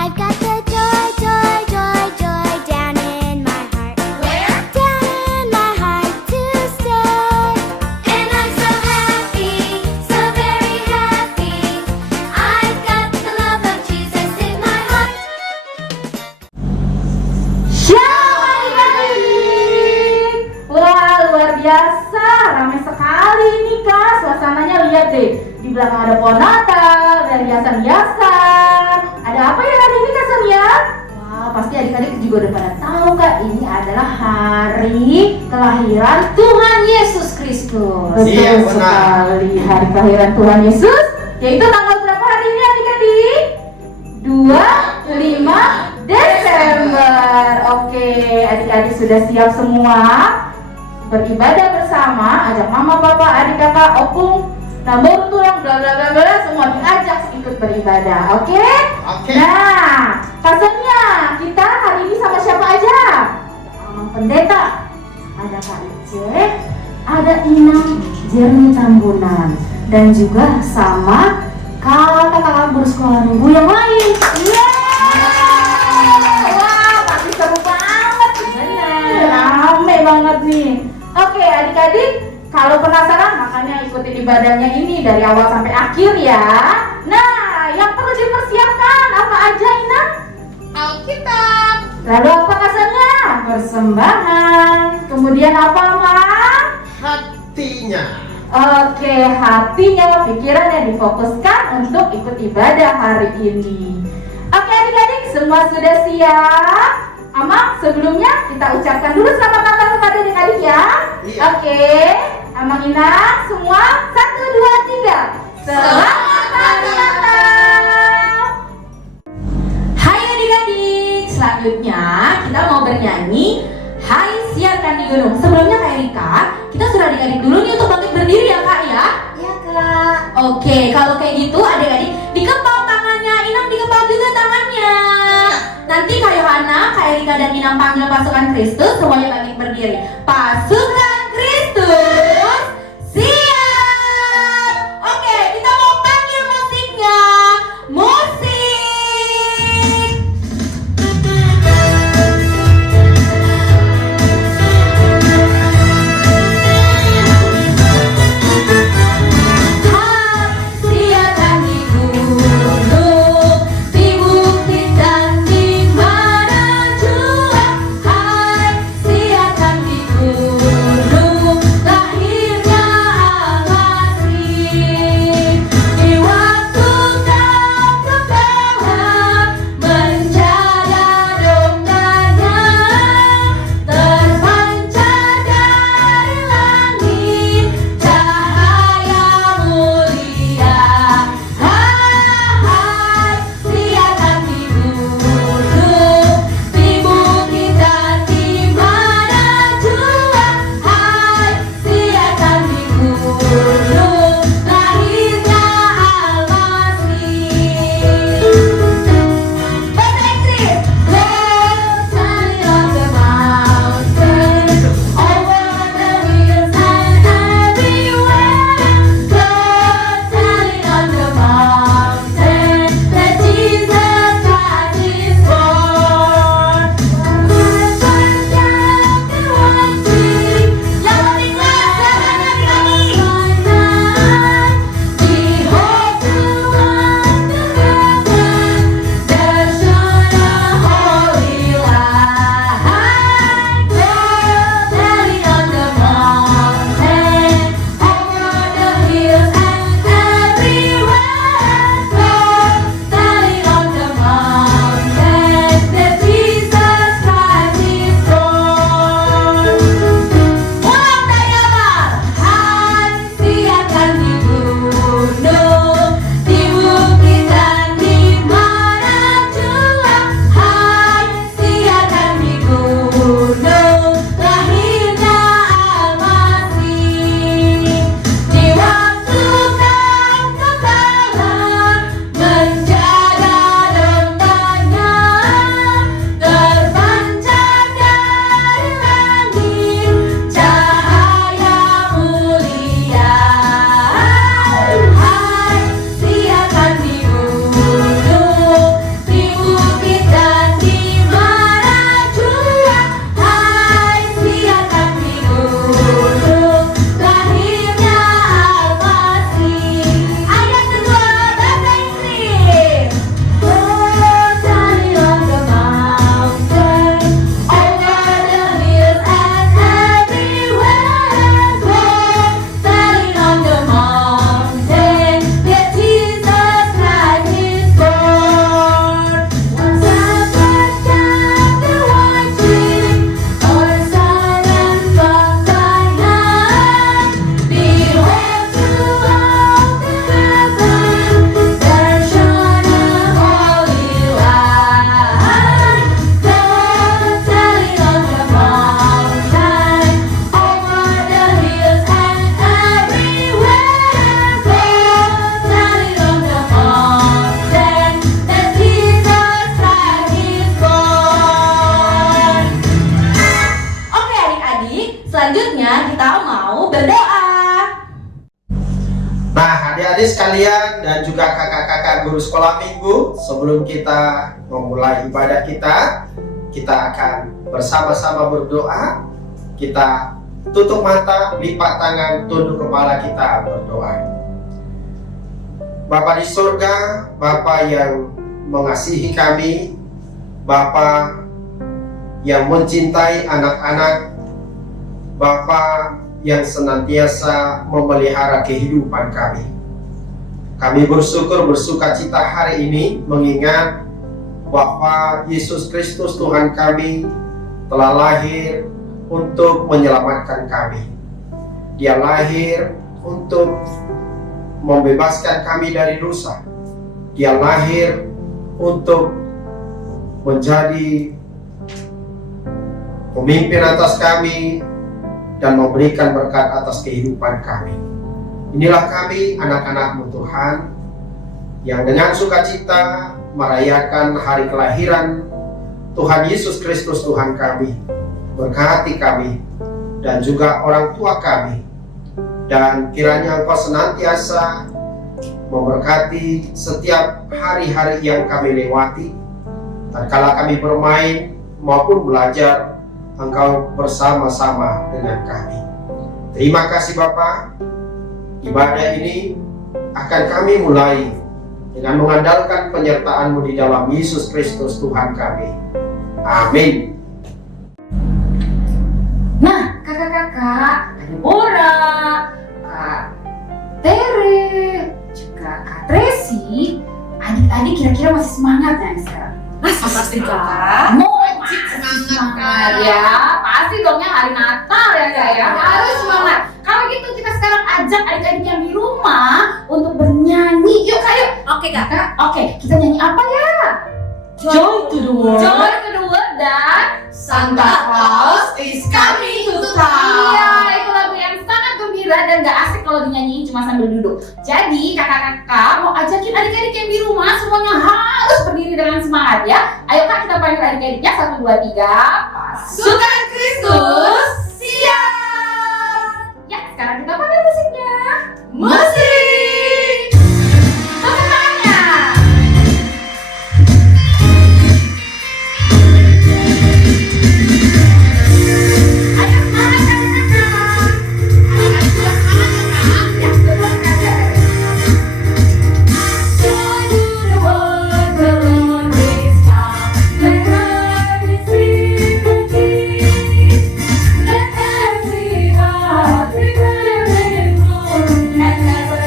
I've got the joy, joy, joy, joy down in my heart. Where? Down in my heart to stay. And I'm so happy, so very happy. I've got the love of Jesus in my heart. Shalom adik-adik. Wah, luar biasa, ramai sekali ini Kak. Suasananya lihat deh. Di belakang ada pohon Natal dan hiasan-hiasan. Ada apa ya hari ini Kak Sonia? Wah, pasti adik-adik juga udah pada tahu Kak, ini adalah hari kelahiran Tuhan Yesus Kristus. Iya, Betul benar. sekali, hari kelahiran Tuhan Yesus. Yaitu tanggal berapa hari ini adik-adik? 25 Desember. Oke, adik-adik sudah siap semua? Beribadah bersama, ajak mama, papa, adik, kakak, opung, nambah tulang, bla bla bla bla, semua diajak ikut beribadah. Oke? Oke. Nah, pasalnya kita hari ini sama siapa aja? Sama pendeta. Ada Kak Ice, ada Inang Jerni Tambunan, dan juga sama kakak-kakak guru sekolah minggu yang lain. Wah, pasti seru banget. Bener, rame banget nih. Oke, adik-adik, kalau penasaran makanya ikutin ibadahnya ini dari awal sampai akhir ya. Nah, yang perlu dipersiapkan apa aja, Inang? Alkitab. Lalu apa kasarnya? Persembahan. Kemudian apa, Ma? Hatinya. Oke, hatinya, pikirannya difokuskan untuk ikut ibadah hari ini. Oke adik-adik, semua sudah siap? Amang, sebelumnya kita ucapkan dulu selamat Natal kepada adik-adik ya. Iya. Oke, Amang Ina, semua 1, 2, 3. Selamat Natal. Hai adik-adik, selanjutnya kita mau bernyanyi Hai Siarkan di Gunung. Sebelumnya Kak Erika, kita suruh adik-adik dulu nih untuk bangkit berdiri ya Kak ya. Iya, Kak. Oke, kalau kayak gitu adik-adik dikepal tangannya, Inang dikepal juga tangannya. Nanti Kak Yohana, Kak Erika dan Inang panggil pasukan Kristus, semuanya bangkit berdiri. Pasukan Kristus, siap. Oke, kita mau panggil musiknya. Musik. Siarkan di gunung, di bukit dan di mana jua. Hai, siarkan di gunung. Adik-adik sekalian dan juga kakak-kakak guru sekolah minggu, sebelum kita memulai ibadah kita akan bersama-sama berdoa. Kita tutup mata, lipat tangan, tunduk kepala, kita berdoa. Bapa di surga, Bapa yang mengasihi kami, Bapa yang mencintai anak-anak, Bapa yang senantiasa memelihara kehidupan kami. Kami bersyukur, bersuka cita hari ini mengingat bahwa Yesus Kristus Tuhan kami telah lahir untuk menyelamatkan kami. Dia lahir untuk membebaskan kami dari dosa. Dia lahir untuk menjadi pemimpin atas kami dan memberikan berkat atas kehidupan kami. Inilah kami, anak-anak-Mu Tuhan, yang dengan sukacita merayakan hari kelahiran Tuhan Yesus Kristus Tuhan kami. Berkati kami dan juga orang tua kami, dan kiranya Engkau senantiasa memberkati setiap hari-hari yang kami lewati. Tatkala kami bermain maupun belajar, Engkau bersama-sama dengan kami. Terima kasih Bapa. Ibadah ini akan kami mulai dengan mengandalkan penyertaan-Mu di dalam Yesus Kristus Tuhan kami. Amin. Nah, kakak-kakak, Kak Deborah, Kak Tere, juga Kak Tracy, adik-adik kira-kira masih semangat ya sekarang? Pasti Kak. Masih semangat ya, pasti dong ya, hari Natal ya Kak ya, harus semangat. Kalau gitu kita sekarang ajak adik-adik yang di rumah untuk bernyanyi. Yuk Kak, yuk. Oke Kak. Oke, kita nyanyi apa ya? Joy to the world. Joy to the world dan Santa Claus is coming to town. Iya, itu lagu yang sangat gembira dan gak asik kalau dinyanyiin cuma sambil duduk. Jadi kakak-kakak mau ajakin adik-adik yang di rumah semuanya harus berdiri dengan semangat ya. Ayo Kak, kita panggil adik-adiknya 1, 2, 3. Pasukan Kristus siap. Ya, sekarang kita panggil musiknya. Musik. Tepuk tangannya. Ayo semangat kakak-kakak. Anak-anak juga semangat ya Kak. Ya, betul Kak. Joy to the world, the Lord is come. Let earth receive the King. Let every heart prepare Him, Lord, and never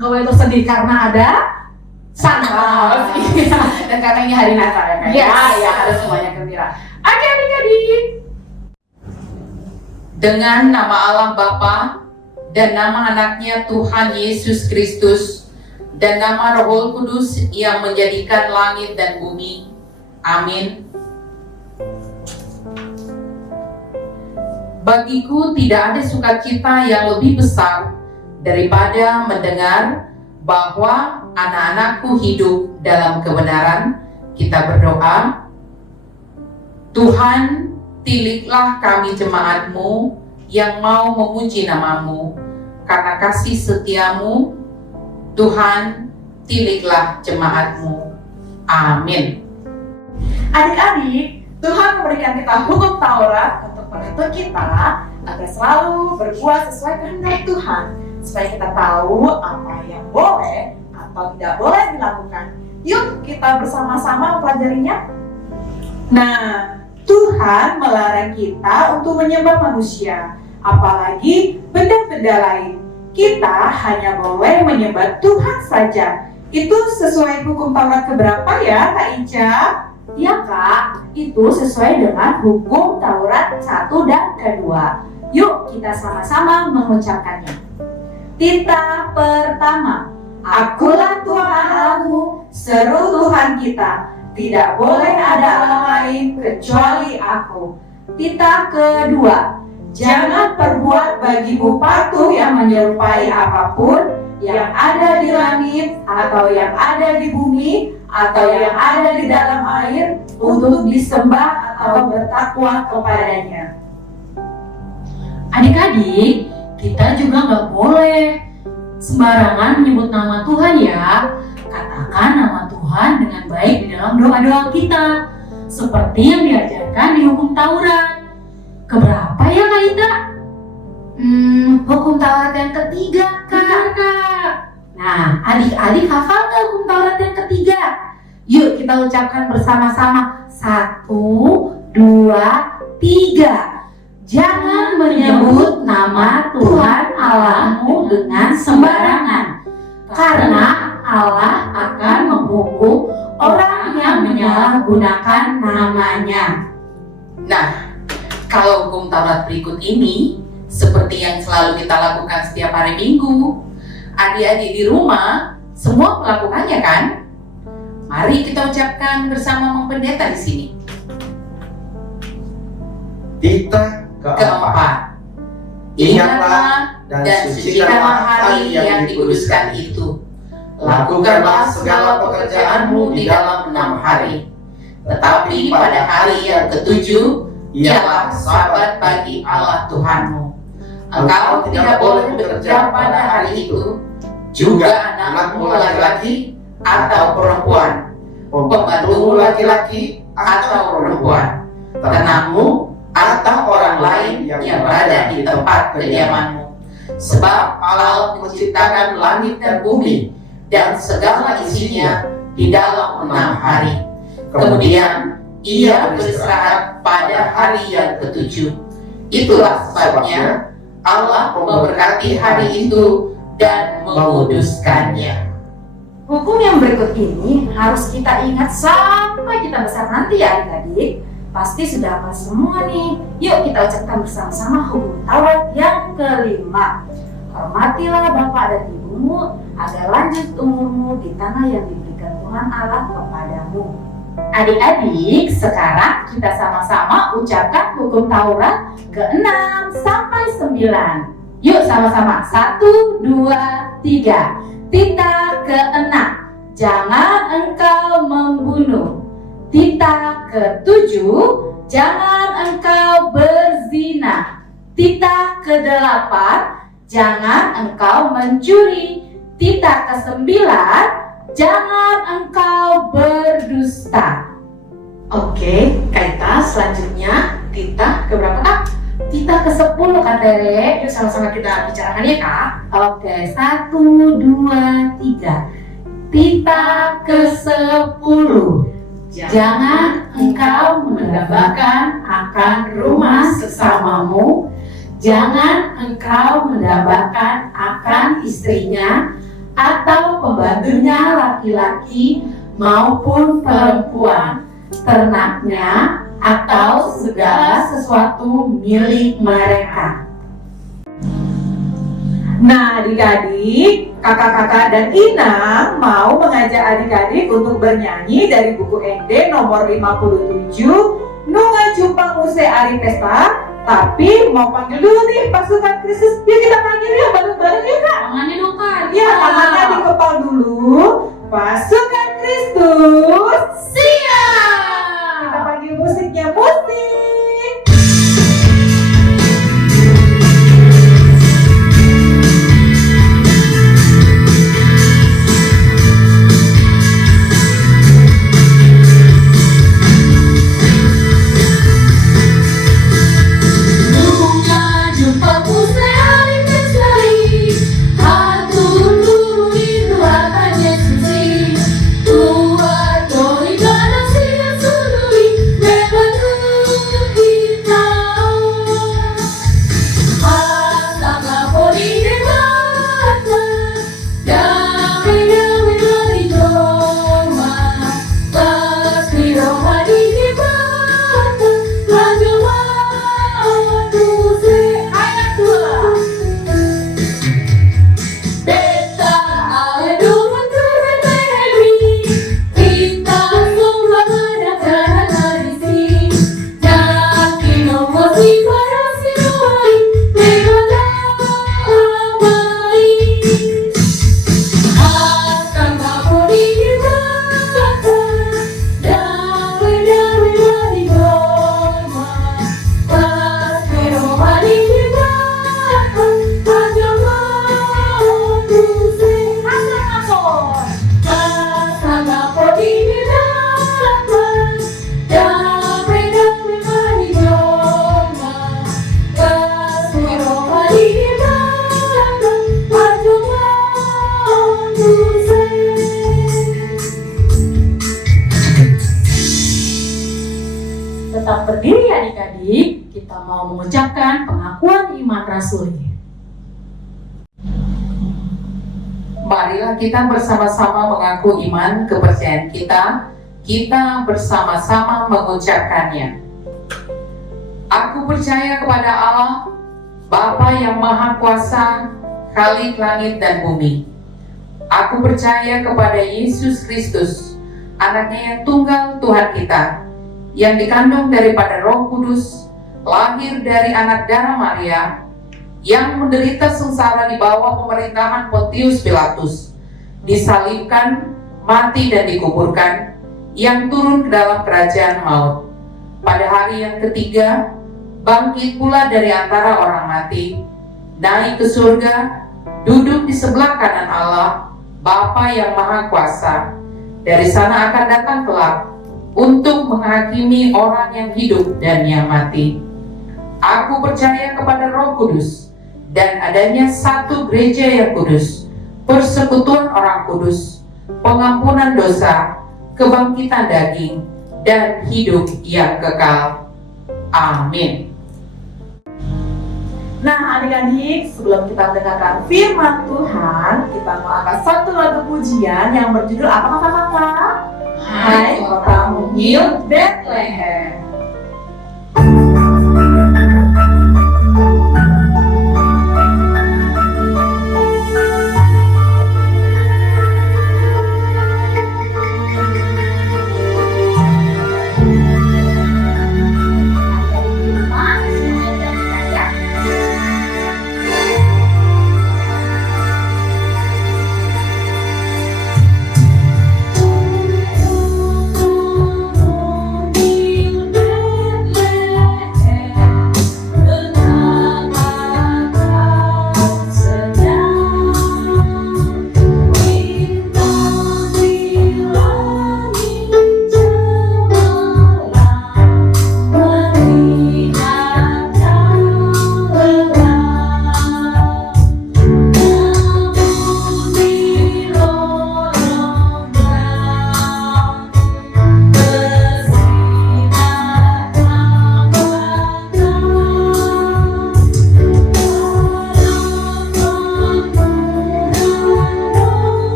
Nggak boleh tersedih karena ada Santa Claus. Iya. Dan karena ini hari Natal ya kan? Yes. Ya harus semuanya gembira. Oke adik-adik. Dengan nama Allah Bapa dan nama anaknya Tuhan Yesus Kristus dan nama Roh Kudus yang menjadikan langit dan bumi. Amin. Bagiku tidak ada sukacita yang lebih besar daripada mendengar bahwa anak-anakku hidup dalam kebenaran. Kita berdoa. Tuhan, tiliklah kami jemaat-Mu yang mau memuji nama-Mu. Karena kasih setiamu, Tuhan, tiliklah jemaat-Mu. Amin. Adik-adik, Tuhan memberikan kita hukum Taurat untuk menuntut kita agar selalu berbuat sesuai kehendak Tuhan, supaya kita tahu apa yang boleh atau tidak boleh dilakukan. Yuk kita bersama-sama mempelajarinya. Nah, Tuhan melarang kita untuk menyembah manusia, apalagi benda-benda lain. Kita hanya boleh menyembah Tuhan saja. Itu sesuai hukum Taurat keberapa ya, Kak Ica? Iya Kak, itu sesuai dengan hukum Taurat 1 dan 2. Yuk kita sama-sama mengucapkannya. Titah pertama, Akulah Tuhan Allahmu, seru Tuhan kita. Tidak boleh ada Allah lain kecuali Aku. Titah kedua, jangan perbuat bagimu patung yang menyerupai apapun yang ada di langit atau yang ada di bumi atau yang ada di dalam air untuk disembah atau bertakwa kepadanya. Adik-adik, kita juga nggak boleh sembarangan menyebut nama Tuhan ya. Katakan nama Tuhan dengan baik di dalam doa-doa kita, seperti yang diajarkan di hukum Taurat. Keberapa ya Kak Ida? Hukum Taurat yang ketiga Kak. Nah, adik-adik hafal nggak hukum Taurat yang ketiga? Yuk kita ucapkan bersama-sama. 1, 2, 3. Jangan menyebut nama Tuhan Allahmu dengan sembarangan, karena Allah akan menghukum orang yang menyalahgunakan namanya. Nah, kalau hukum Taurat berikut ini seperti yang selalu kita lakukan setiap hari Minggu, adik-adik di rumah semua melakukannya kan? Mari kita ucapkan bersama Mang Pendeta di sini. Titah keempat. Ingatlah dan sucikanlah hari yang dikuduskan itu. Lakukanlah segala pekerjaanmu di dalam 6 hari. Tetapi pada hari yang ketujuh, ialah Sabat bagi Allah Tuhanmu. Engkau tidak boleh bekerja pada hari itu, juga anakmu laki-laki atau perempuan, pembantumu laki-laki atau perempuan, ternakmu atau orang lain yang berada di tempat kediamanmu. Sebab Allah menciptakan langit dan bumi dan segala isinya di dalam 6 hari. Kemudian Ia beristirahat pada hari yang ketujuh. Itulah sebabnya Allah memberkati hari itu dan menguduskannya. Hukum yang berikut ini harus kita ingat sampai kita besar nanti ya adik-adik. Pasti sudah hafal semua nih. Yuk kita ucapkan bersama-sama hukum Taurat yang kelima. Hormatilah bapak dan ibumu agar lanjut umurmu di tanah yang diberikan Tuhan Allah kepadamu. Adik-adik, sekarang kita sama-sama ucapkan hukum Taurat ke-6 sampai 9. Yuk sama-sama. 1, 2, 3. Titah ke-6, jangan engkau membunuh. Titah ke-7, jangan engkau berzina. Titah ke-8, jangan engkau mencuri. Titah ke-9, jangan engkau berdusta. Oke, Kaita, selanjutnya titah keberapa Kak? Titah ke-10 Kak Tere. Yuk sama-sama kita bicarakan ya Kak. Oke, 1, 2, 3. Titah ke-10, jangan engkau mendambakan akan rumah sesamamu. Jangan engkau mendambakan akan istrinya atau pembantunya laki-laki maupun perempuan, ternaknya, atau segala sesuatu milik mereka. Nah, adik-adik, kakak-kakak dan Inang mau mengajak adik-adik untuk bernyanyi dari buku ND nomor 57, Nunga Jumpang Use Ari Pesta. Tapi mau panggil dulu nih pasukan Kristus. Yuk kita panggil ya bareng-bareng ya Kak. Tangannya dong Kak. Ya, tangannya dikepal dulu. Pasukan Kristus, Siap. kita panggil musiknya musik. Tetap berdiri adik-adik, kita mau mengucapkan pengakuan iman rasulnya. Marilah kita bersama-sama mengaku iman kepercayaan kita. Kita bersama-sama mengucapkannya. Aku percaya kepada Allah, Bapa yang Maha Kuasa, Khalik langit dan bumi. Aku percaya kepada Yesus Kristus, anaknya yang tunggal Tuhan kita, yang dikandung daripada Roh Kudus, lahir dari anak darah Maria, yang menderita sengsara di bawah pemerintahan Pontius Pilatus, disalibkan, mati dan dikuburkan, yang turun ke dalam kerajaan maut. Pada hari yang ketiga, bangkit pula dari antara orang mati, naik ke surga, duduk di sebelah kanan Allah, Bapa yang Maha Kuasa. Dari sana akan datang kelak untuk menghakimi orang yang hidup dan yang mati. Aku percaya kepada Roh Kudus dan adanya satu gereja yang kudus, persekutuan orang kudus, pengampunan dosa, kebangkitan daging, dan hidup yang kekal. Amin. Nah adik-adik, sebelum kita mendengarkan firman Tuhan, kita mau angkat satu lagu pujian yang berjudul apa kakak-kakak? Hai Kota Mungil Bethlehem. Di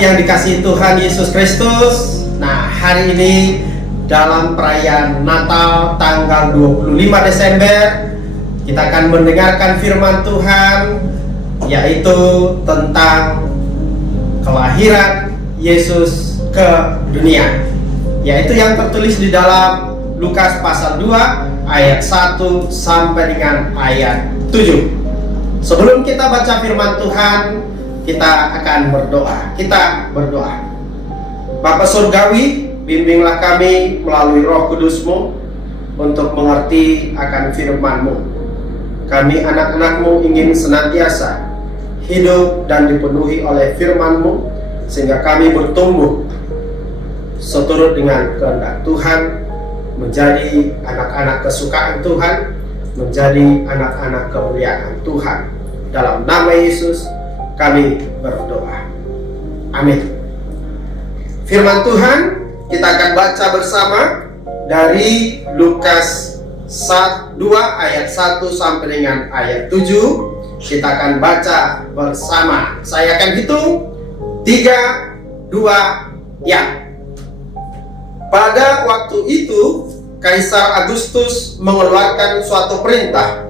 yang dikasihi Tuhan Yesus Kristus. Nah, hari ini dalam perayaan Natal tanggal 25 Desember kita akan mendengarkan firman Tuhan, yaitu tentang kelahiran Yesus ke dunia, yaitu yang tertulis di dalam Lukas pasal 2 ayat 1 sampai dengan ayat 7. Sebelum kita baca firman Tuhan, kita akan berdoa. Kita berdoa. Bapa Surgawi, bimbinglah kami melalui Roh Kudus-Mu untuk mengerti akan firman-Mu. Kami anak-anak-Mu ingin senantiasa hidup dan dipenuhi oleh firman-Mu, sehingga kami bertumbuh seturut dengan kehendak Tuhan, menjadi anak-anak kesukaan Tuhan, menjadi anak-anak kemuliaan Tuhan. Dalam nama Yesus kami berdoa. Amin. Firman Tuhan kita akan baca bersama dari Lukas 2 ayat 1 sampai dengan ayat 7. Kita akan baca bersama. Saya akan hitung 3, 2, ya. Pada waktu itu Kaisar Agustus mengeluarkan suatu perintah,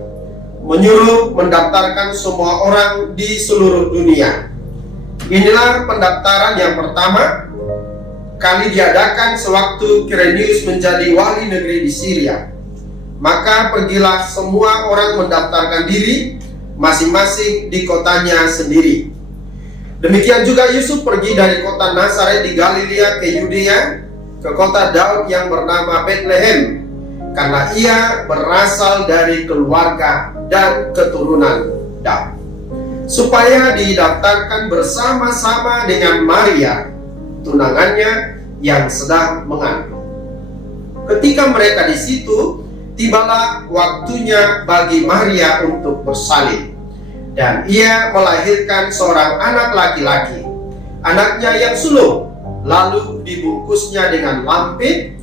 menyuruh mendaftarkan semua orang di seluruh dunia. Inilah pendaftaran yang pertama kali diadakan sewaktu Quirinius menjadi wali negeri di Syria. Maka pergilah semua orang mendaftarkan diri masing-masing di kotanya sendiri. Demikian juga Yusuf pergi dari kota Nazaret di Galilea ke Yudea, ke kota Daud yang bernama Bethlehem, karena ia berasal dari keluarga dan keturunan Daud, supaya didaftarkan bersama-sama dengan Maria, tunangannya yang sedang mengandung. Ketika mereka di situ, tibalah waktunya bagi Maria untuk bersalin, dan ia melahirkan seorang anak laki-laki, anaknya yang sulung. Lalu dibungkusnya dengan lampin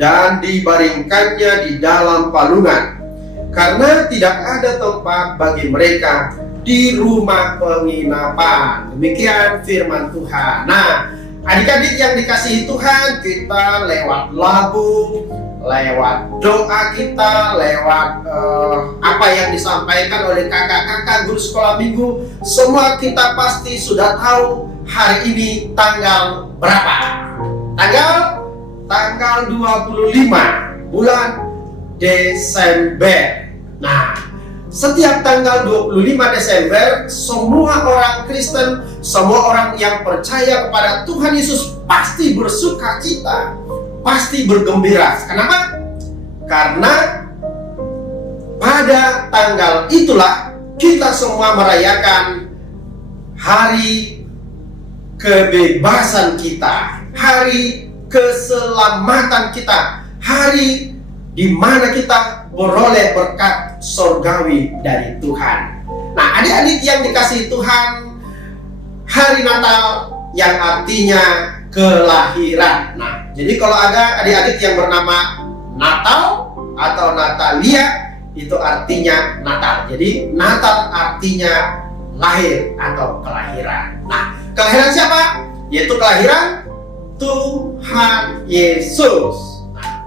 dan dibaringkannya di dalam palungan, karena tidak ada tempat bagi mereka di rumah penginapan. Demikian firman Tuhan. Nah, adik-adik yang dikasihi Tuhan, kita lewat lagu, lewat doa kita, lewat apa yang disampaikan oleh kakak-kakak guru sekolah minggu, semua kita pasti sudah tahu hari ini tanggal berapa? Tanggal 25 bulan Desember. Nah, setiap tanggal 25 Desember, semua orang Kristen, semua orang yang percaya kepada Tuhan Yesus pasti bersuka cita, pasti bergembira. Kenapa? Karena pada tanggal itulah kita semua merayakan hari kebebasan kita, hari keselamatan kita, hari di mana kita beroleh berkat surgawi dari Tuhan. Nah, adik-adik yang dikasihi Tuhan, hari Natal yang artinya kelahiran. Nah, jadi kalau ada adik-adik yang bernama Natal atau Natalia, itu artinya Natal. Jadi Natal artinya lahir atau kelahiran. Nah, kelahiran siapa? Yaitu kelahiran Tuhan Yesus. Nah,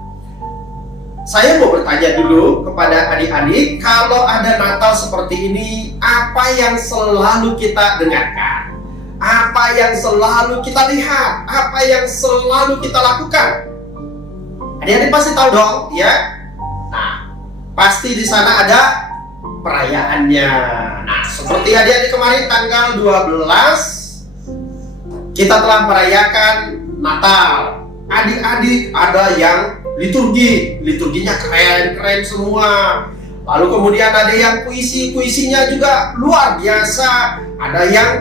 saya mau bertanya dulu kepada adik-adik, kalau ada Natal seperti ini, apa yang selalu kita dengarkan? Apa yang selalu kita lihat? Apa yang selalu kita lakukan? Adik-adik pasti tahu dong, ya? Nah, pasti di sana ada perayaannya. Nah, seperti adik-adik kemarin tanggal 12 kita telah merayakan Natal. Adik-adik ada yang liturginya keren-keren semua. Lalu kemudian ada yang puisinya juga luar biasa. Ada yang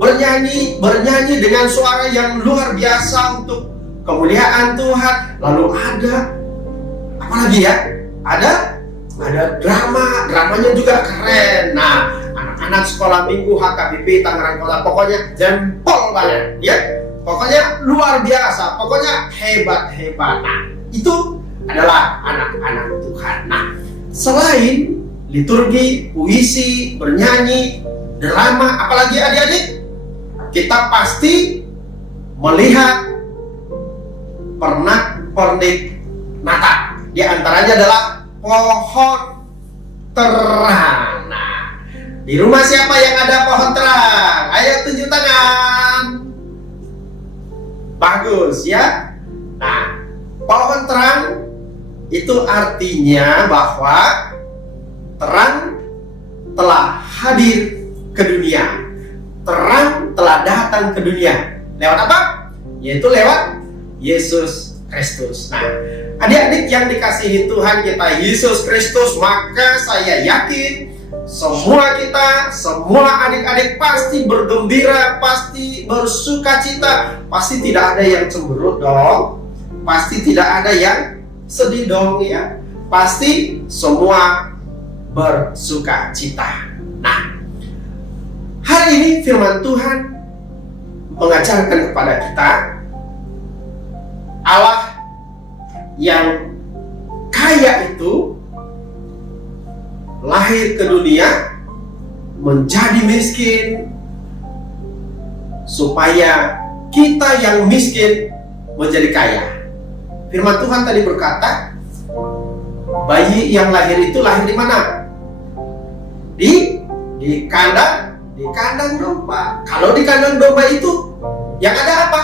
bernyanyi dengan suara yang luar biasa untuk kemuliaan Tuhan. Lalu ada apa lagi ya? Ada dramanya juga keren. Nah, anak-anak sekolah minggu HKBP Tangerang Kota pokoknya jempol banget, ya. Pokoknya luar biasa, pokoknya hebat. Nah, itu adalah anak-anak Tuhan. Nah, selain liturgi, puisi, bernyanyi, drama, apalagi adik-adik, kita pasti melihat pernak-pernik Natal. Di antaranya adalah pohon terang. Nah, di rumah siapa yang ada pohon terang? Ayo tunjuk tangan. Bagus ya. Nah, pohon terang itu artinya bahwa terang telah hadir ke dunia. Terang telah datang ke dunia. Lewat apa? Yaitu lewat Yesus Kristus. Nah, adik-adik yang dikasihi Tuhan kita Yesus Kristus, maka saya yakin semua kita, semua adik-adik pasti bergembira, pasti bersuka cita, pasti tidak ada yang cemberut dong, pasti tidak ada yang sedih dong ya, pasti semua bersuka cita. Nah, hari ini firman Tuhan mengajarkan kepada kita Allah yang kaya itu lahir ke dunia menjadi miskin supaya kita yang miskin menjadi kaya. Firman Tuhan tadi berkata, bayi yang lahir itu lahir di mana? Di kandang domba. Kalau di kandang domba itu yang ada apa?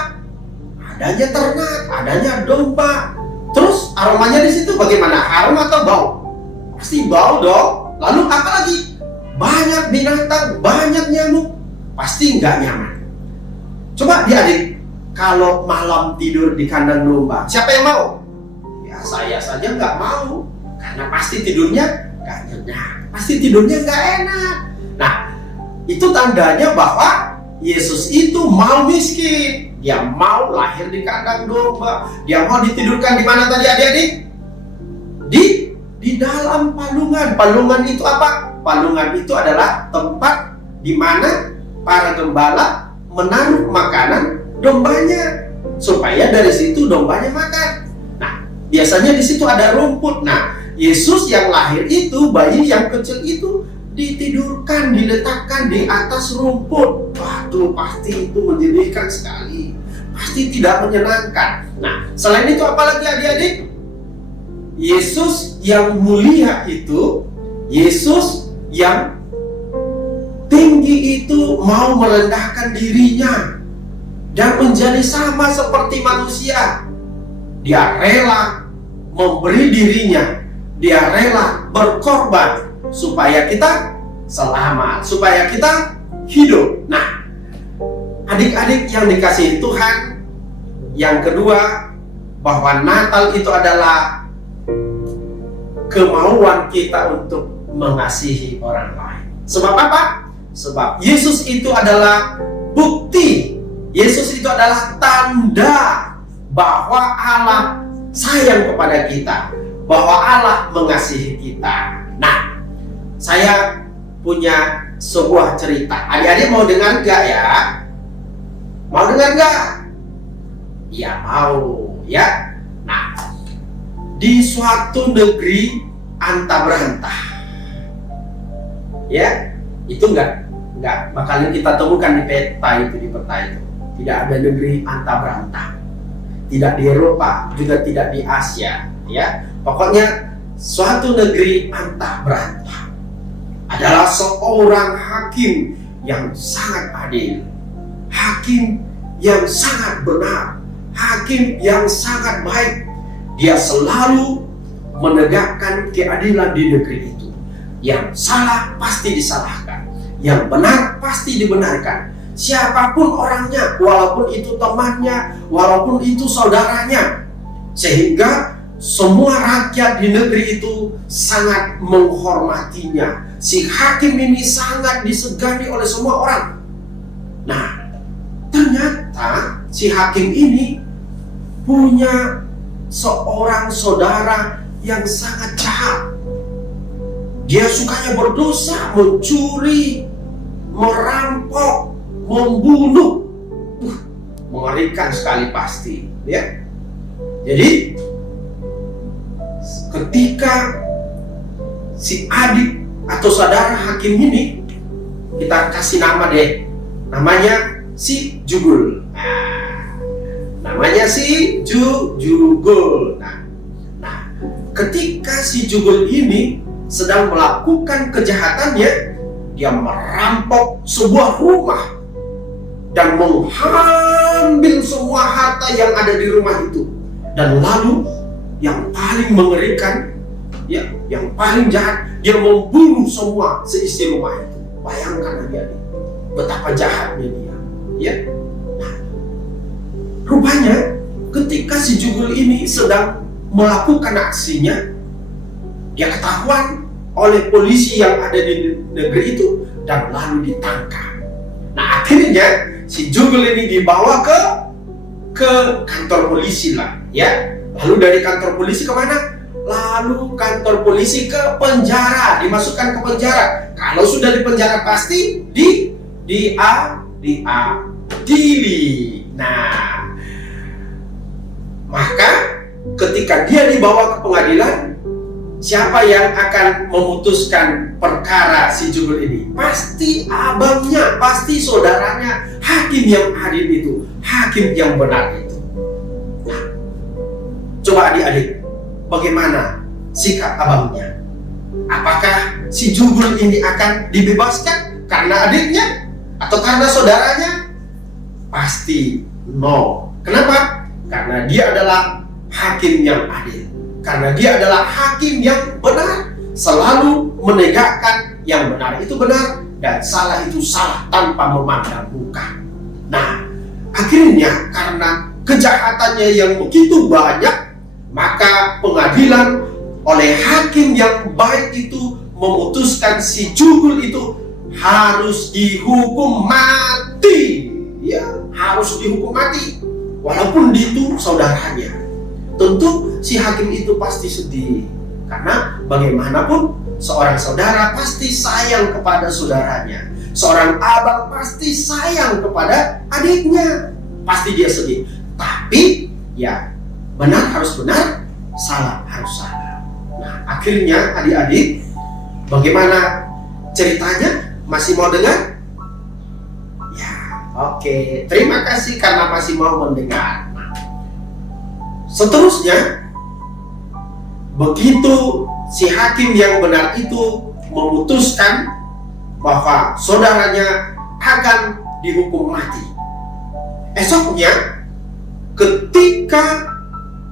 Adanya ternak, adanya domba. Terus aromanya di situ bagaimana? Harum atau bau? Pasti bau dong. Lalu apa lagi? Banyak binatang, banyak nyamuk. Pasti nggak nyaman. Coba adik, kalau malam tidur di kandang domba, siapa yang mau? Ya saya saja nggak mau. Karena pasti tidurnya nggak nyenyak. Pasti tidurnya nggak enak. Nah, itu tandanya bahwa Yesus itu mau miskin. Dia mau lahir di kandang domba. Dia mau ditidurkan di mana tadi adik-adik? Di dalam palungan. Palungan itu apa? Palungan itu adalah tempat di mana para gembala menaruh makanan dombanya supaya dari situ dombanya makan. Nah, biasanya di situ ada rumput. Nah, Yesus yang lahir itu, bayi yang kecil itu ditidurkan, diletakkan di atas rumput. Waduh, pasti itu menyedihkan sekali. Pasti tidak menyenangkan. Nah, selain itu apalagi adik-adik? Yesus yang mulia itu, Yesus yang tinggi itu mau merendahkan dirinya dan menjadi sama seperti manusia. Dia rela memberi dirinya, dia rela berkorban supaya kita selamat, supaya kita hidup. Nah, adik-adik yang dikasihi Tuhan, yang kedua, bahwa Natal itu adalah kemauan kita untuk mengasihi orang lain. Sebab apa? Sebab Yesus itu adalah bukti, Yesus itu adalah tanda bahwa Allah sayang kepada kita, bahwa Allah mengasihi kita. Nah, saya punya sebuah cerita. Adik-adik mau dengar gak ya? Mau dengar gak? Ya mau ya. Nah, di suatu negeri antah berantah, ya, itu enggak bakalan kita temukan di peta itu, tidak ada negeri antah berantah, tidak di Eropa, juga tidak di Asia, ya. Pokoknya suatu negeri antah berantah adalah seorang hakim yang sangat adil, hakim yang sangat benar, hakim yang sangat baik. Dia selalu menegakkan keadilan di negeri itu. Yang salah pasti disalahkan, yang benar pasti dibenarkan. Siapapun orangnya, walaupun itu temannya, walaupun itu saudaranya, sehingga semua rakyat di negeri itu sangat menghormatinya. Si hakim ini sangat disegani oleh semua orang. Nah, ternyata si hakim ini punya seorang saudara yang sangat jahat. Dia sukanya berdosa, mencuri, merampok, membunuh. Mengerikan sekali pasti, ya. Jadi ketika si adik atau saudara hakim ini, kita kasih nama deh, namanya si Jugul. Nah, Namanya si Jugul. Nah, ketika si Jugul ini sedang melakukan kejahatannya, dia merampok sebuah rumah dan mengambil semua harta yang ada di rumah itu. Dan lalu yang paling mengerikan, ya, yang paling jahat, dia membunuh semua seisi rumah itu. Bayangkan adik-adik, betapa jahatnya dia. Ya, nah, rupanya ketika si Jugul ini sedang melakukan aksinya, dia ketahuan oleh polisi yang ada di negeri itu dan lalu ditangkap. Nah, akhirnya si Jugul ini dibawa ke kantor polisi lah, ya. Lalu dari kantor polisi kemana? Lalu kantor polisi ke penjara, dimasukkan ke penjara. Kalau sudah di penjara pasti diadili. Nah, maka ketika dia dibawa ke pengadilan, siapa yang akan memutuskan perkara si Jugul ini? Pasti abangnya, pasti saudaranya, hakim yang adil itu, hakim yang benar itu. Nah, coba adik-adik, bagaimana sikap abangnya? Apakah si Jugul ini akan dibebaskan karena adiknya atau karena saudaranya? Pasti no. Kenapa? Karena dia adalah hakim yang adil. Karena dia adalah hakim yang benar, selalu menegakkan yang benar itu benar dan salah itu salah tanpa memandang muka. Nah, akhirnya karena kejahatannya yang begitu banyak, maka pengadilan oleh hakim yang baik itu memutuskan si Jugul itu harus dihukum mati. Ya, harus dihukum mati. Walaupun itu saudaranya. Tentu si hakim itu pasti sedih, karena bagaimanapun seorang saudara pasti sayang kepada saudaranya. Seorang abang pasti sayang kepada adiknya. Pasti dia sedih. Tapi ya, benar harus benar, salah harus salah. Nah, akhirnya adik-adik, bagaimana ceritanya? Masih mau dengar? Ya, oke. Terima kasih karena masih mau mendengar. Seterusnya, begitu si hakim yang benar itu memutuskan bahwa saudaranya akan dihukum mati, esoknya ketika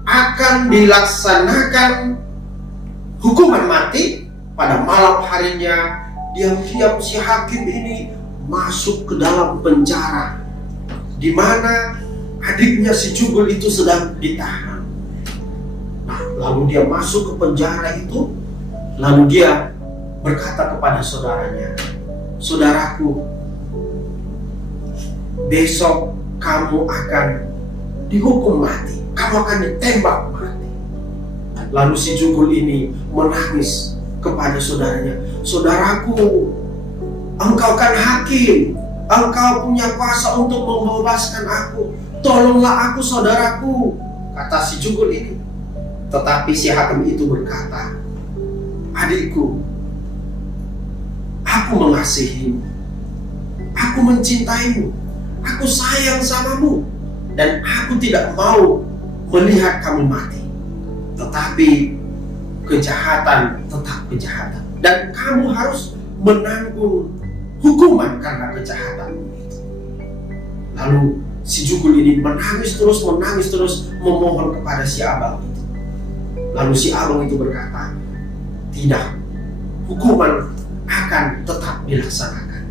akan dilaksanakan hukuman mati, pada malam harinya diam-diam si hakim ini masuk ke dalam penjara di mana adiknya si Jugul itu sedang ditahan. Nah, lalu dia masuk ke penjara itu, lalu dia berkata kepada saudaranya, "Saudaraku, besok kamu akan dihukum mati, kamu akan ditembak mati." Lalu si Jugul ini menangis kepada saudaranya, "Saudaraku, engkau kan hakim, engkau punya kuasa untuk membebaskan aku. Tolonglah aku, saudaraku," kata si Jugul ini. Tetapi si hakim itu berkata, "Adikku, aku mengasihimu, aku mencintaimu, aku sayang samamu, dan aku tidak mau melihat kamu mati. Tetapi kejahatan tetap kejahatan, dan kamu harus menanggung hukuman karena kejahatanmu itu." Lalu si Jugul ini menangis terus memohon kepada si abang itu. Lalu si abang itu berkata, "Tidak, hukuman akan tetap dilaksanakan."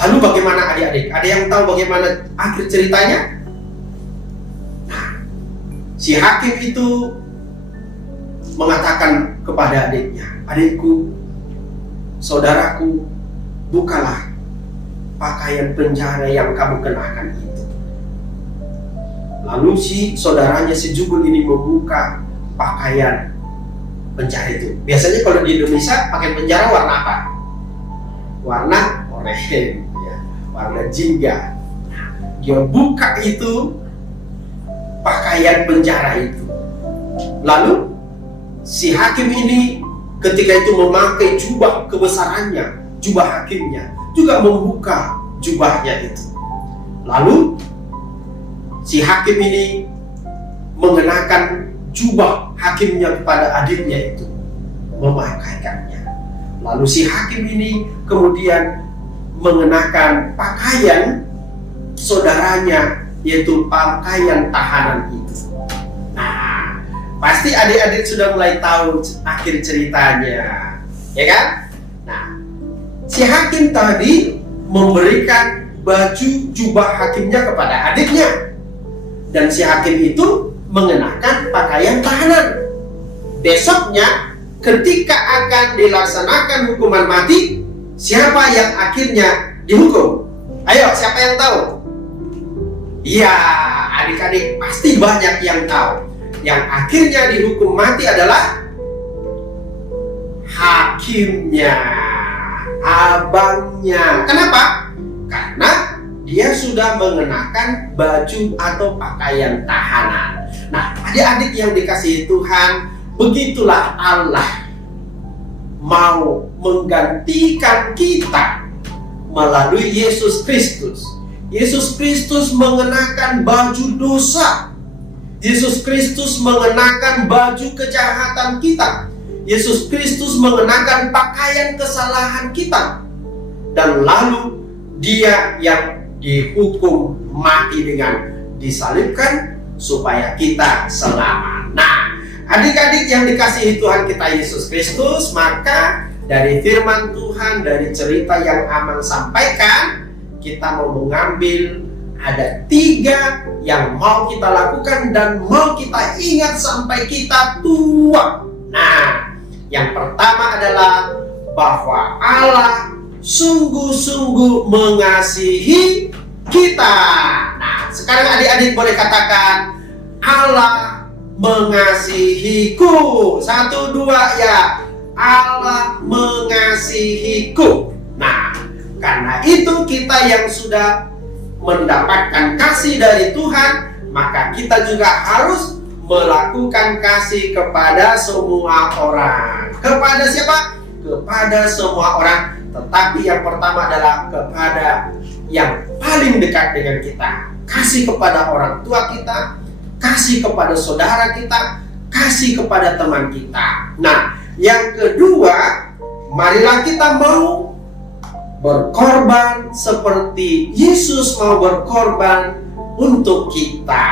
Lalu bagaimana adik-adik? Ada yang tahu bagaimana akhir ceritanya? Nah, si hakim itu mengatakan kepada adiknya, "Adikku, saudaraku, bukalah pakaian penjara yang kamu kenakan itu." Lalu si saudaranya si Jugul ini membuka pakaian penjara itu. Biasanya kalau di Indonesia pakaian penjara warna apa? Warna oranye, ya, warna jingga. Dia buka itu pakaian penjara itu. Lalu si hakim ini ketika itu memakai jubah kebesarannya, jubah hakimnya, juga membuka jubahnya itu. Lalu si hakim ini mengenakan jubah hakimnya kepada adiknya itu, memakaikannya. Lalu si hakim ini kemudian mengenakan pakaian saudaranya, yaitu pakaian tahanan itu. Nah, pasti adik-adik sudah mulai tahu akhir ceritanya, ya kan? Nah, si hakim tadi memberikan baju jubah hakimnya kepada adiknya, dan si hakim itu mengenakan pakaian tahanan. Besoknya ketika akan dilaksanakan hukuman mati, siapa yang akhirnya dihukum? Ayo, siapa yang tahu? Iya, adik-adik pasti banyak yang tahu. Yang akhirnya dihukum mati adalah hakimnya, abangnya. Kenapa? Karena dia sudah mengenakan baju atau pakaian tahanan. Nah, adik-adik yang dikasihi Tuhan, begitulah Allah mau menggantikan kita melalui Yesus Kristus. Yesus Kristus mengenakan baju dosa. Yesus Kristus mengenakan baju kejahatan kita. Yesus Kristus mengenakan pakaian kesalahan kita. Dan lalu dia yang dihukum mati dengan disalibkan supaya kita selamat. Nah, adik-adik yang dikasihi Tuhan kita Yesus Kristus, maka dari firman Tuhan, dari cerita yang Aman sampaikan, kita mau mengambil ada 3 yang mau kita lakukan dan mau kita ingat sampai kita tua. Nah, yang pertama adalah bahwa Allah sungguh-sungguh mengasihi kita. Nah, sekarang adik-adik boleh katakan, Allah mengasihiku. 1, 2 ya. Allah mengasihiku. Nah, karena itu kita yang sudah mendapatkan kasih dari Tuhan, maka kita juga harus melakukan kasih kepada semua orang. Kepada siapa? Kepada semua orang. Tetapi yang pertama adalah kepada yang paling dekat dengan kita. Kasih kepada orang tua kita, kasih kepada saudara kita, kasih kepada teman kita. Nah, yang kedua, marilah kita mau berkorban seperti Yesus mau berkorban untuk kita.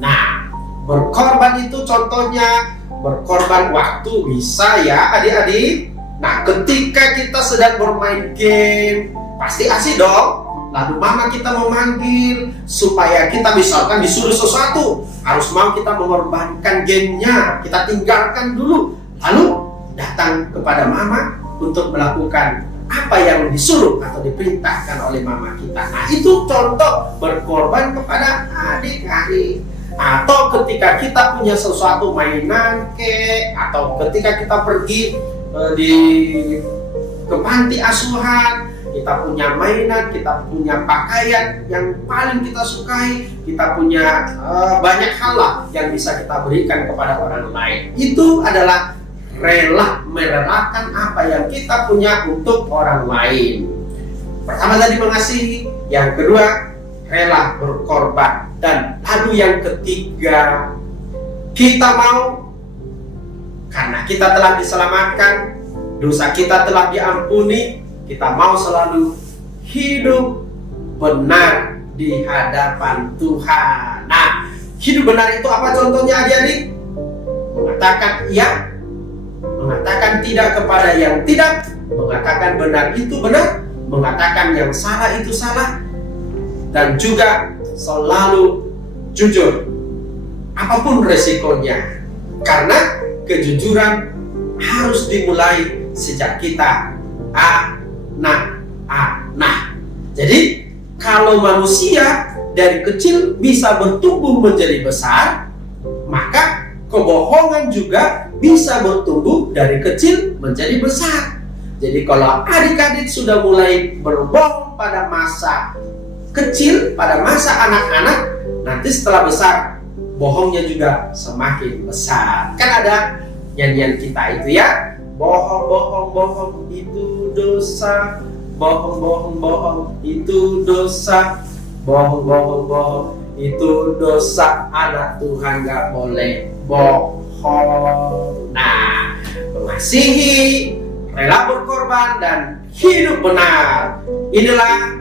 Nah, berkorban itu contohnya berkorban waktu bisa ya adik-adik. Nah, ketika kita sedang bermain game, pasti asik dong. Lalu mama kita memanggil supaya kita misalkan disuruh sesuatu, harus mau kita mengorbankan gamenya, kita tinggalkan dulu, lalu datang kepada mama untuk melakukan apa yang disuruh atau diperintahkan oleh mama kita. Nah, itu contoh berkorban kepada adik-adik. Atau ketika kita punya sesuatu mainan atau ketika kita pergi ke panti asuhan, kita punya mainan, kita punya pakaian yang paling kita sukai, kita punya banyak hal yang bisa kita berikan kepada orang lain. Itu adalah rela merelakan apa yang kita punya untuk orang lain. Pertama tadi mengasihi, yang kedua rela berkorban, dan lalu yang ketiga kita mau, karena kita telah diselamatkan, dosa kita telah diampuni, kita mau selalu hidup benar di hadapan Tuhan. Nah, hidup benar itu apa contohnya adik-adik? Mengatakan iya, mengatakan tidak kepada yang tidak, mengatakan benar itu benar, mengatakan yang salah itu salah, dan juga selalu jujur apapun resikonya. Karena kejujuran harus dimulai sejak kita anak. Jadi kalau manusia dari kecil bisa bertumbuh menjadi besar, maka kebohongan juga bisa bertumbuh dari kecil menjadi besar. Jadi kalau adik-adik sudah mulai berbohong pada masa kecil, pada masa anak-anak, nanti setelah besar bohongnya juga semakin besar. Kan ada nyanyian kita itu ya, bohong itu dosa, bohong itu dosa, bohong Itu dosa anak Tuhan, gak boleh bohong. Nah, mengasihi, rela berkorban, dan hidup benar, inilah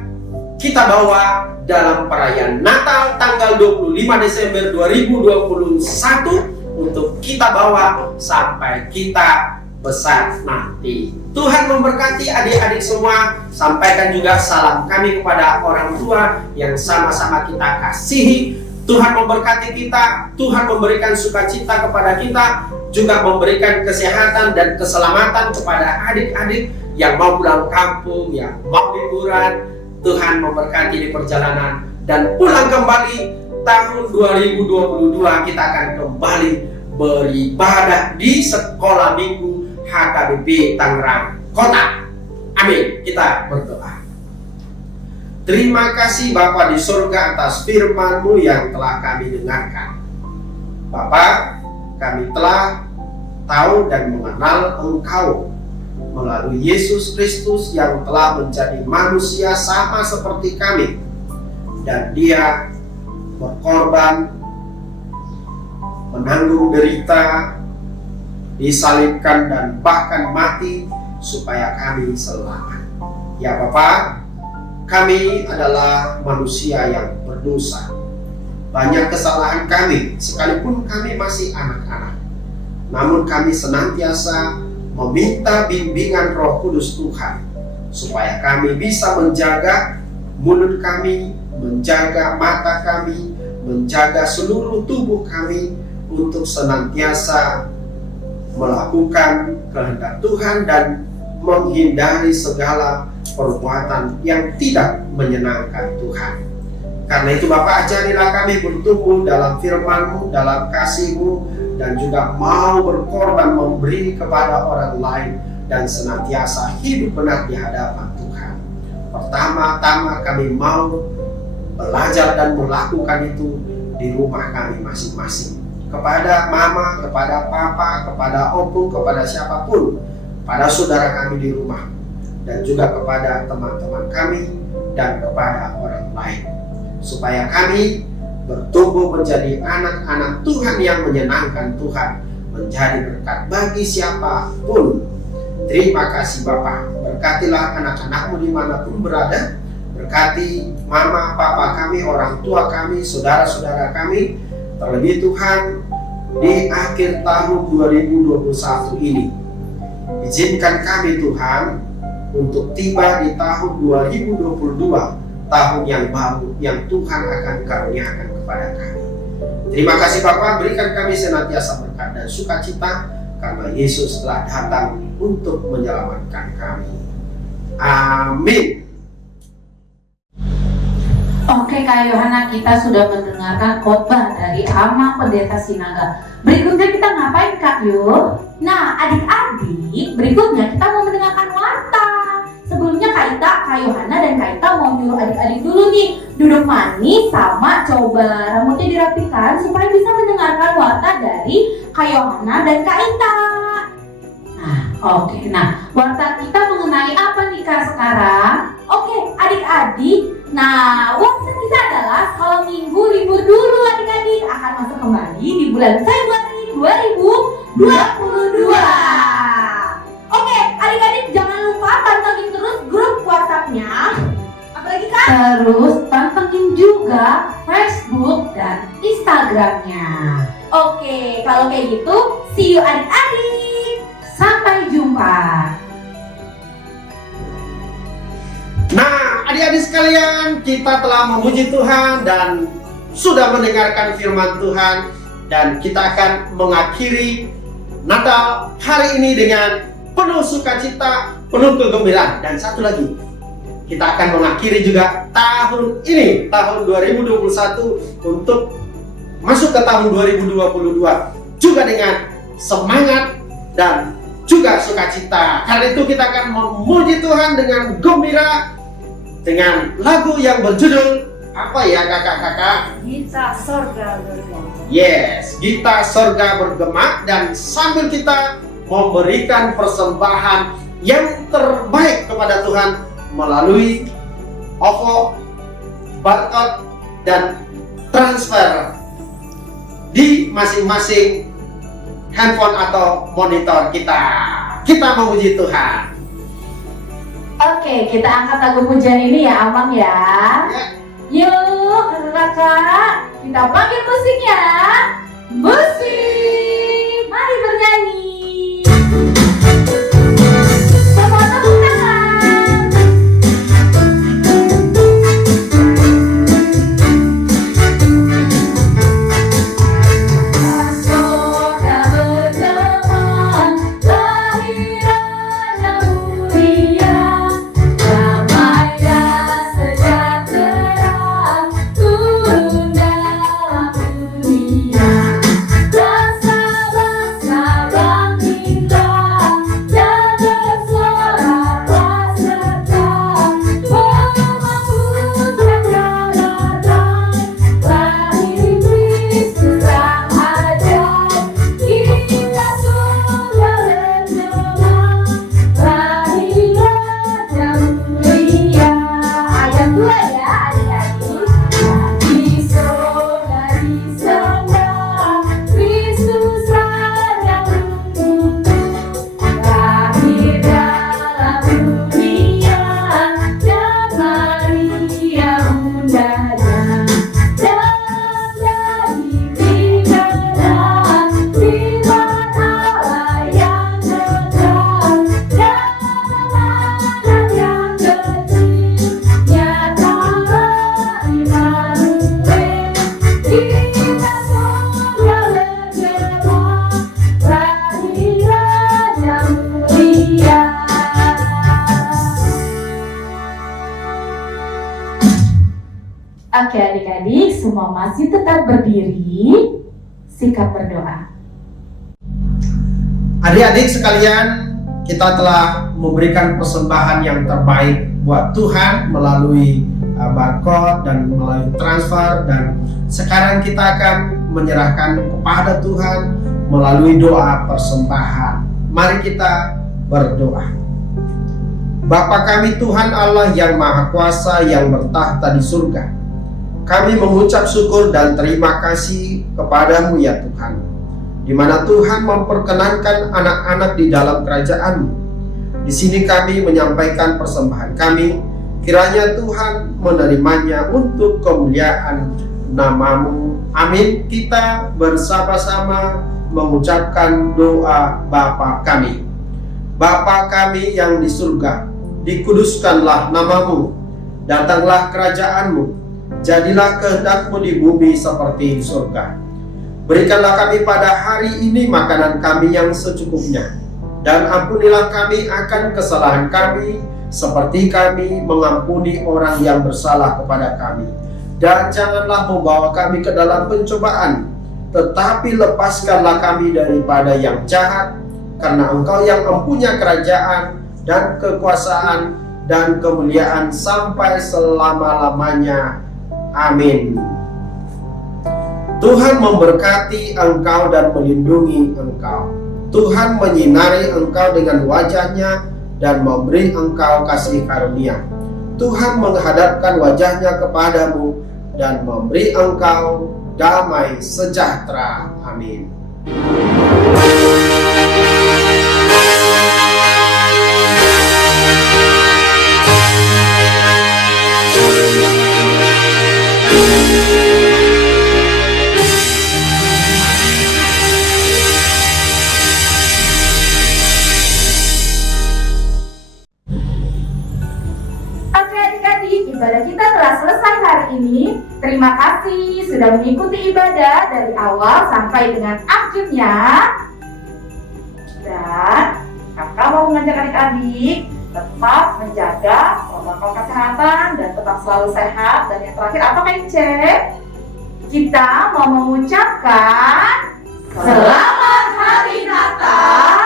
kita bawa dalam perayaan Natal tanggal 25 Desember 2021 untuk kita bawa sampai kita besar nanti. Tuhan memberkati adik-adik semua. Sampaikan juga salam kami kepada orang tua yang sama-sama kita kasihi. Tuhan memberkati kita, Tuhan memberikan sukacita kepada kita, juga memberikan kesehatan dan keselamatan kepada adik-adik yang mau pulang kampung, yang mau liburan. Tuhan memberkati di perjalanan dan pulang kembali tahun 2022 kita akan kembali beribadah di sekolah minggu HKBP Tangerang Kota. Amin. Kita berdoa. Terima kasih Bapa di surga atas firman-Mu yang telah kami dengarkan. Bapa, kami telah tahu dan mengenal Engkau melalui Yesus Kristus yang telah menjadi manusia sama seperti kami, dan Dia berkorban, menanggung derita, disalibkan, dan bahkan mati supaya kami selamat. Ya Bapa, kami adalah manusia yang berdosa. Banyak kesalahan kami, sekalipun kami masih anak-anak. Namun kami senantiasa meminta bimbingan Roh Kudus Tuhan, supaya kami bisa menjaga mulut kami, menjaga mata kami, menjaga seluruh tubuh kami untuk senantiasa melakukan kehendak Tuhan dan menghindari segala perbuatan yang tidak menyenangkan Tuhan. Karena itu Bapa, ajarilah kami bertumbuh dalam firman-Mu, dalam kasih-Mu, dan juga mau berkorban memberi kepada orang lain dan senantiasa hidup benar di hadapan Tuhan. Pertama-tama kami mau belajar dan melakukan itu di rumah kami masing-masing. Kepada mama, kepada papa, kepada opung, kepada siapapun, pada saudara kami di rumah, dan juga kepada teman-teman kami dan kepada orang lain, supaya kami bertumbuh menjadi anak-anak Tuhan yang menyenangkan Tuhan, menjadi berkat bagi siapapun. Terima kasih Bapa, berkatilah anak-anak-Mu dimanapun berada, berkati mama, papa kami, orang tua kami, saudara-saudara kami. Terlebih Tuhan, di akhir tahun 2021 ini, izinkan kami Tuhan untuk tiba di tahun 2022, tahun yang baru yang Tuhan akan karuniakan kepada kami. Terima kasih Bapa, berikan kami senantiasa berkat dan sukacita, karena Yesus telah datang untuk menyelamatkan kami. Amin. Oke Kak Yohana, kita sudah mendengarkan khotbah dari Ama Pendeta Sinaga. Berikutnya kita ngapain Kak Yo? Nah adik-adik, berikutnya kita mau mendengarkan warta. Sebelumnya Kak Ita, Kak Yohana, dan Kak Ita mau nyuruh adik-adik dulu nih duduk manis sama coba rambutnya dirapikan supaya bisa mendengarkan warta dari Kak Yohana dan Kak Ita. Nah, oke. Nah, warta kita mengenai apa nih Kak sekarang? Oke, adik-adik. Nah, warta kita adalah sekolah minggu libur dulu adik-adik, akan masuk kembali di bulan Februari 2022. Oke, adik-adik jangan lupa pantengin terus grup WhatsApp-nya. Apalagi Kak? Terus pantengin juga Facebook dan Instagram-nya. Oke, kalau kayak gitu, see you adik-adik. Sampai jumpa. Nah, adik-adik sekalian, kita telah memuji Tuhan dan sudah mendengarkan firman Tuhan, dan kita akan mengakhiri Natal hari ini dengan penuh sukacita, penuh kegembiraan. Dan satu lagi, kita akan mengakhiri juga tahun ini, tahun 2021, untuk masuk ke tahun 2022 juga dengan semangat dan juga sukacita. Karena itu kita akan memuji Tuhan dengan gembira dengan lagu yang berjudul apa ya kakak-kakak? Gita Sorga Bergema. Yes, Gita Sorga Bergema. Dan sambil kita memberikan persembahan yang terbaik kepada Tuhan melalui OVO, barcode, dan transfer di masing-masing handphone atau monitor kita. Kita memuji Tuhan. Oke, kita angkat lagu pujian ini ya, Amang ya. Ya. Yuk, kakak, kita panggil musiknya. Musik, mari bernyanyi. Semua tepuk tangan. Surga berteman, lahiran yang mulia, damai dan sejahtera turun dalam dunia. Bangsa-bangsa bangkitlah dan bersorak praserta, membangun negara datang, lahir Kristus sang ajaib. Kita surga bergema, lahir Raja mulia. Ayat 2 ya adik-adik. Di surga disembah, Kristus Raja mengutus, lahir dalam dunia, dan Maria bundanya. Dan jadi bidadari, firman Allah yang kekal, dan anak yang kecil, nyatalah Immanuel. Kita surga bergema, lahir Raja mulia. Oke adik-adik, semua masih tetap berdiri, sikap berdoa. Adik-adik sekalian, kita telah memberikan persembahan yang terbaik buat Tuhan melalui barcode dan melalui transfer, dan sekarang kita akan menyerahkan kepada Tuhan melalui doa persembahan. Mari kita berdoa. Bapa kami Tuhan Allah yang Maha Kuasa yang bertahta di surga, kami mengucap syukur dan terima kasih kepadamu ya Tuhan, di mana Tuhan memperkenankan anak-anak di dalam kerajaan-Mu. Di sini kami menyampaikan persembahan kami, kiranya Tuhan menerimanya untuk kemuliaan nama-Mu. Amin. Kita bersama-sama mengucapkan doa Bapa kami. Bapa kami yang di surga, dikuduskanlah nama-Mu, datanglah kerajaan-Mu, jadilah kehendak-Mu di bumi seperti di surga. Berikanlah kami pada hari ini makanan kami yang secukupnya, dan ampunilah kami akan kesalahan kami, seperti kami mengampuni orang yang bersalah kepada kami. Dan janganlah membawa kami ke dalam pencobaan, tetapi lepaskanlah kami daripada yang jahat, karena Engkau yang mempunyai kerajaan dan kekuasaan dan kemuliaan sampai selama-lamanya. Amin. Tuhan memberkati engkau dan melindungi engkau. Tuhan menyinari engkau dengan wajahnya dan memberi engkau kasih karunia. Tuhan menghadapkan wajahnya kepadamu dan memberi engkau damai sejahtera. Amin. Ibadah kita telah selesai hari ini. Terima kasih sudah mengikuti ibadah dari awal sampai dengan akhirnya. Dan kakak mau mengajak adik-adik tetap menjaga protokol kesehatan dan tetap selalu sehat. Dan yang terakhir apa Kak Ince? Kita mau mengucapkan Selamat Hari Natal